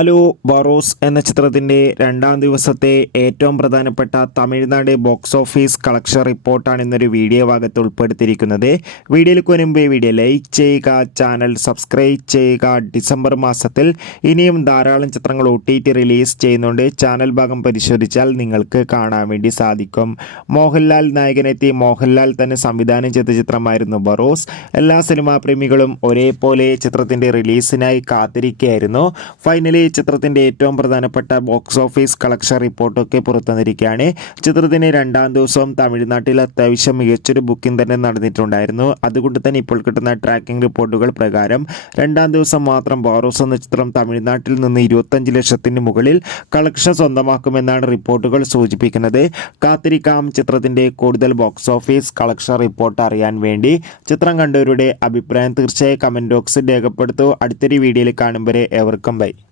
Hello Barroz എന്ന ചിത്രത്തിൻ്റെ രണ്ടാം ദിവസത്തെ ഏറ്റവും പ്രധാനപ്പെട്ട തമിഴ്നാട് ബോക്സ് ഓഫീസ് കളക്ഷൻ റിപ്പോർട്ടാണ് ഇന്നൊരു വീഡിയോ ഭാഗത്ത് ഉൾപ്പെടുത്തിയിരിക്കുന്നത്. വീഡിയോയിലേക്ക് മുൻപേ വീഡിയോ ലൈക്ക് ചെയ്യുക, ചാനൽ സബ്സ്ക്രൈബ് ചെയ്യുക. ഡിസംബർ മാസത്തിൽ ഇനിയും ധാരാളം ചിത്രങ്ങൾ OTT റിലീസ് ചെയ്യുന്നുണ്ട്. ചാനൽ ഭാഗം പരിശോധിച്ചാൽ നിങ്ങൾക്ക് കാണാൻ വേണ്ടി സാധിക്കും. മോഹൻലാൽ നായകനെത്തി മോഹൻലാൽ തന്നെ സംവിധാനം ചെയ്ത ചിത്രമായിരുന്നു ബറോസ്. എല്ലാ സിനിമാ പ്രേമികളും ഒരേപോലെ ചിത്രത്തിൻ്റെ റിലീസിനായി കാത്തിരിക്കുകയായിരുന്നു. ഫൈനലി ചിത്രത്തിൻ്റെ ഏറ്റവും പ്രധാനപ്പെട്ട ബോക്സ് ഓഫീസ് കളക്ഷൻ റിപ്പോർട്ടൊക്കെ പുറത്തുവന്നിരിക്കുകയാണ്. ചിത്രത്തിന് രണ്ടാം ദിവസവും തമിഴ്നാട്ടിൽ അത്യാവശ്യം മികച്ചൊരു ബുക്കിംഗ് തന്നെ നടന്നിട്ടുണ്ടായിരുന്നു. അതുകൊണ്ട് തന്നെ ഇപ്പോൾ കിട്ടുന്ന ട്രാക്കിംഗ് റിപ്പോർട്ടുകൾ പ്രകാരം രണ്ടാം ദിവസം മാത്രം ബറോസ് എന്ന ചിത്രം തമിഴ്നാട്ടിൽ നിന്ന് 25 ലക്ഷത്തിന് മുകളിൽ കളക്ഷൻ സ്വന്തമാക്കുമെന്നാണ് റിപ്പോർട്ടുകൾ സൂചിപ്പിക്കുന്നത്. കാത്തിരിക്കാം ചിത്രത്തിൻ്റെ കൂടുതൽ ബോക്സ് ഓഫീസ് കളക്ഷൻ റിപ്പോർട്ട് അറിയാൻ വേണ്ടി. ചിത്രം കണ്ടവരുടെ അഭിപ്രായം തീർച്ചയായും കമൻറ്റ് ബോക്സിൽ രേഖപ്പെടുത്തൂ. അടുത്തൊരു വീഡിയോയിൽ കാണും വരെ ഏവർക്കും ബൈ.